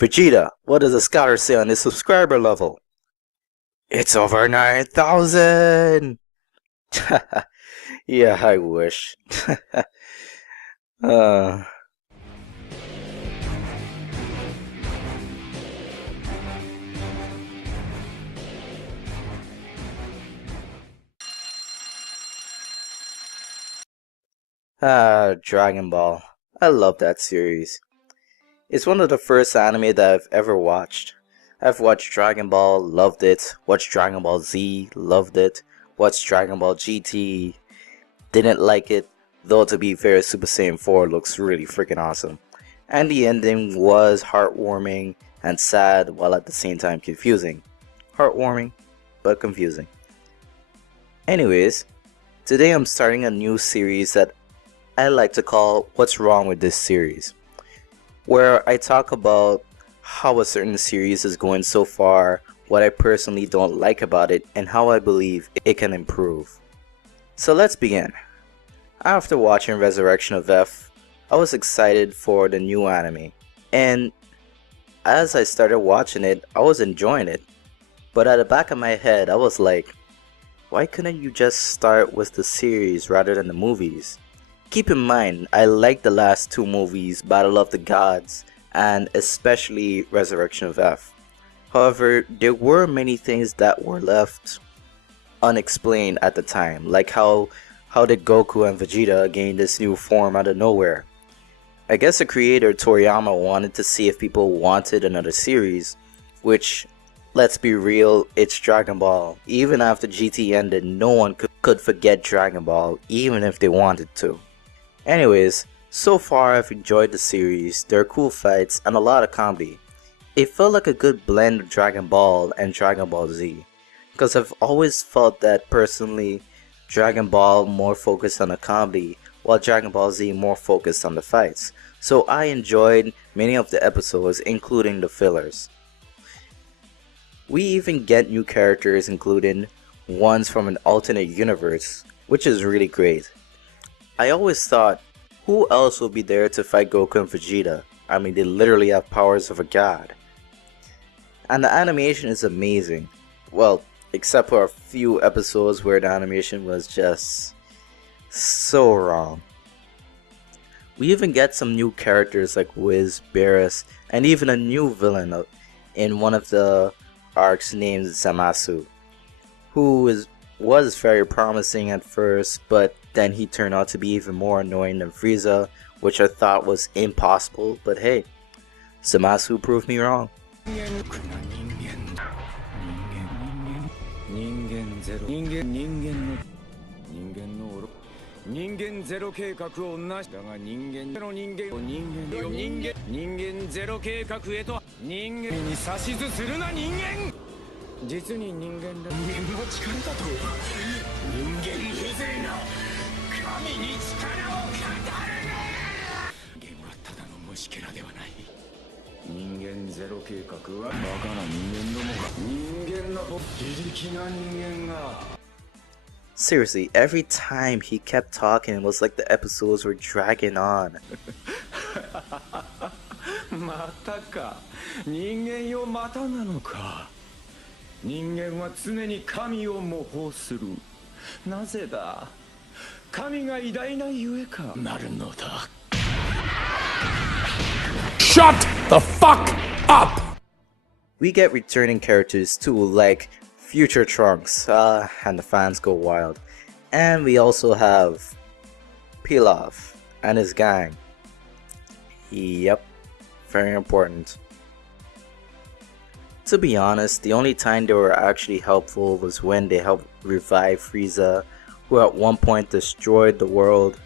Vegeta, what does the scholar say on his subscriber level? It's over 9,000! Yeah, I wish. uh, Dragon Ball. I love that series. It's one of the first anime that I've ever watched. I've watched Dragon Ball, loved it. Watched Dragon Ball Z, loved it. Watched Dragon Ball GT, didn't like it. Though to be fair, Super Saiyan 4 looks really freaking awesome. And the ending was heartwarming and sad while at the same time confusing. Heartwarming, but confusing. Anyways, today I'm starting a new series that I like to call What's Wrong with This Series, where I talk about how a certain series is going so far, what I personally don't like about it, and how I believe it can improve. So let's begin. After watching Resurrection of F, I was excited for the new anime, and as I started watching it, I was enjoying it. But at the back of my head, I was like, why couldn't you just start with the series rather than the movies? Keep in mind, I like the last two movies, Battle of the Gods and especially Resurrection of F. However, there were many things that were left unexplained at the time, like how did Goku and Vegeta gain this new form out of nowhere? I guess the creator Toriyama wanted to see if people wanted another series, which, let's be real, it's Dragon Ball. Even after GT ended, no one could forget Dragon Ball, even if they wanted to. Anyways, so far I've enjoyed the series. There are cool fights and a lot of comedy. It felt like a good blend of Dragon Ball and Dragon Ball Z, because I've always felt that personally, Dragon Ball more focused on the comedy, while Dragon Ball Z more focused on the fights. So I enjoyed many of the episodes, including the fillers. We even get new characters, including ones from an alternate universe, which is really great. I always thought, who else will be there to fight Goku and Vegeta? I mean, they literally have powers of a god. And the animation is amazing. Well, except for a few episodes where the animation was just so wrong. We even get some new characters like Wiz, Beerus, and even a new villain in one of the arcs named Zamasu, who was very promising at first, but then he turned out to be even more annoying than Frieza, which I thought was impossible, but hey, Zamasu proved me wrong. Seriously, every time he kept talking, it was like the episodes were dragging on. またか。人間よまたなのか。人間は常に神を模倣する。なぜだ。神が偉大なゆえかなるのだ。Shut the fuck up! We get returning characters too, like Future Trunks, and the fans go wild. And we also have Pilaf and his gang. Yep, very important. To be honest, the only time they were actually helpful was when they helped revive Frieza, who at one point destroyed the world.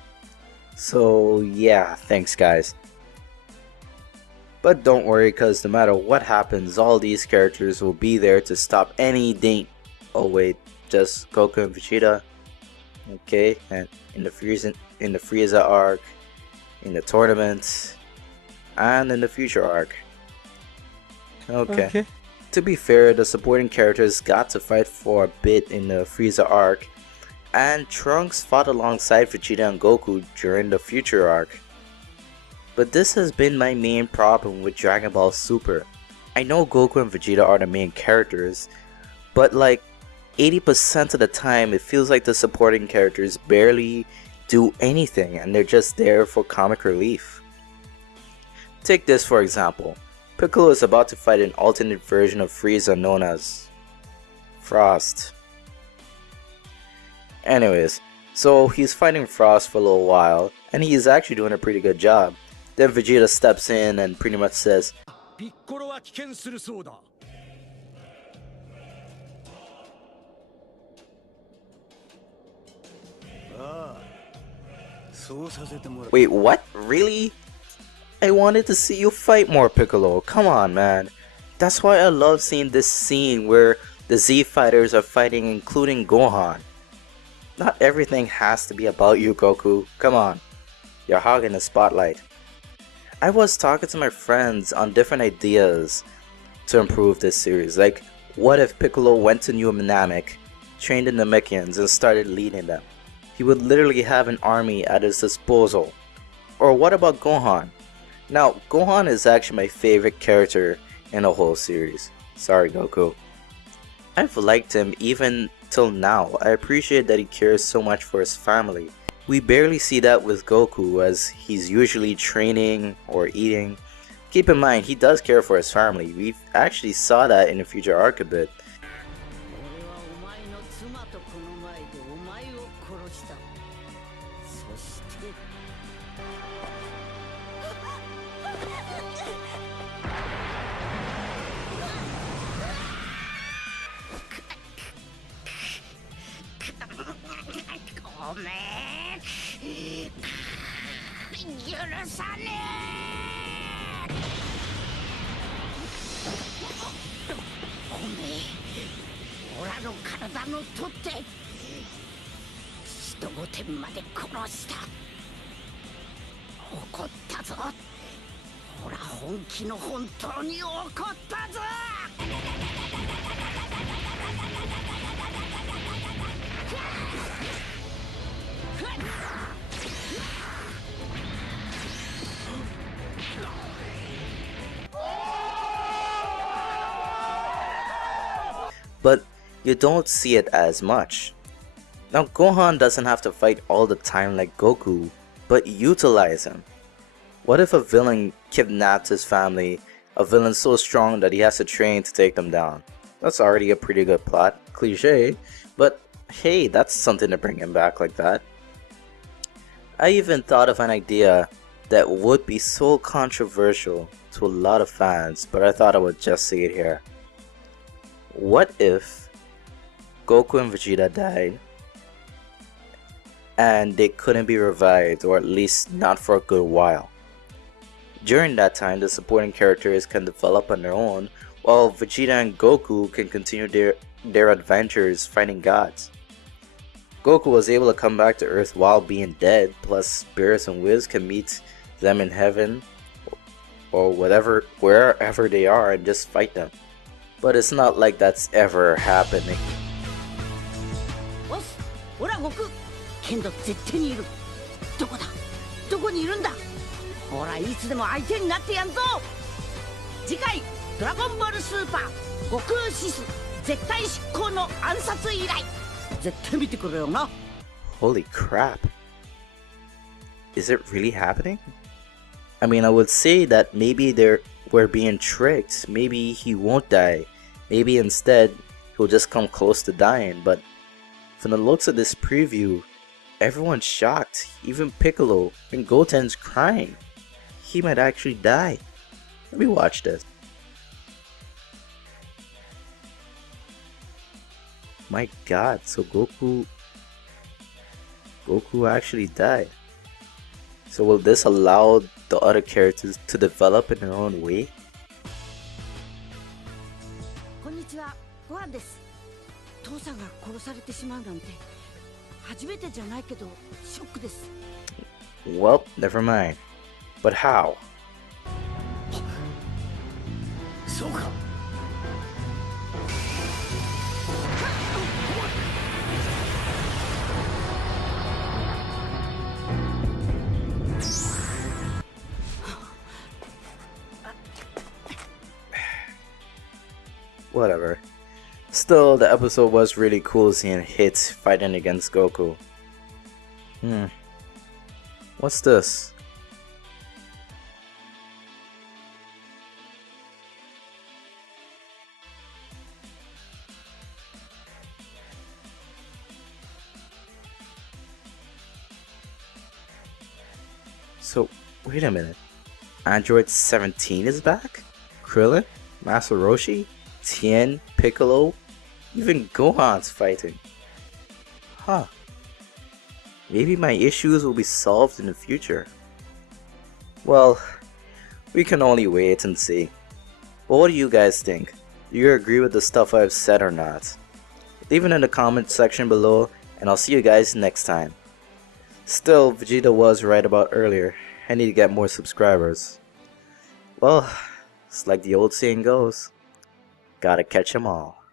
So yeah, thanks guys. But don't worry, cause no matter what happens, all these characters will be there to stop any oh wait, just Goku and Vegeta. Okay, and in the Frieza arc, in the tournament, and in the future arc. Okay. To be fair, the supporting characters got to fight for a bit in the Frieza arc, and Trunks fought alongside Vegeta and Goku during the future arc. But this has been my main problem with Dragon Ball Super. I know Goku and Vegeta are the main characters, but like 80% of the time it feels like the supporting characters barely do anything and they're just there for comic relief. Take this for example. Piccolo is about to fight an alternate version of Frieza known as Frost. Anyways, so he's fighting Frost for a little while and he's actually doing a pretty good job. Then Vegeta steps in and pretty much says, "Wait, what? Really? I wanted to see you fight more, Piccolo. Come on, man." That's why I love seeing this scene where the Z fighters are fighting, including Gohan. Not everything has to be about you, Goku. Come on. You're hogging the spotlight. I was talking to my friends on different ideas to improve this series. Like, what if Piccolo went to New Namek, trained in the Namekians, and started leading them? He would literally have an army at his disposal. Or what about Gohan? Now, Gohan is actually my favorite character in the whole series. Sorry, Goku. I've liked him even till now. I appreciate that he cares so much for his family. We barely see that with Goku as he's usually training or eating. Keep in mind, he does care for his family. We actually saw that in the future arc a bit. But you don't see it as much. Now Gohan doesn't have to fight all the time like Goku, but utilize him. What if a villain kidnapped his family, a villain so strong that he has to train to take them down? That's already a pretty good plot, cliche, but hey, that's something to bring him back like that. I even thought of an idea that would be so controversial to a lot of fans, but I thought I would just say it here. What if Goku and Vegeta died and they couldn't be revived, or at least not for a good while? During that time, the supporting characters can develop on their own, while Vegeta and Goku can continue their adventures fighting gods. Goku was able to come back to Earth while being dead, plus Beerus and Whis can meet them in heaven or wherever they are and just fight them. But it's not like that's ever happening. Dragonball Super Theme. Holy crap. Is it really happening? I mean, I would say that maybe we're being tricked. Maybe he won't die. Maybe instead he'll just come close to dying. But from the looks of this preview, everyone's shocked. Even Piccolo, and Goten's crying. He might actually die. Let me watch this. My god, so Goku actually died. So will this allow the other characters to develop in their own way? Well, never mind. But how? whatever. Still, the episode was really cool seeing Hit fighting against Goku. What's this? So, wait a minute. Android 17 is back? Krillin? Master Roshi? Tien? Piccolo? Even Gohan's fighting. Huh. Maybe my issues will be solved in the future. Well, we can only wait and see. But what do you guys think? Do you agree with the stuff I've said or not? Leave it in the comment section below, and I'll see you guys next time. Still, Vegeta was right about earlier. I need to get more subscribers. Well, it's like the old saying goes, gotta catch 'em all.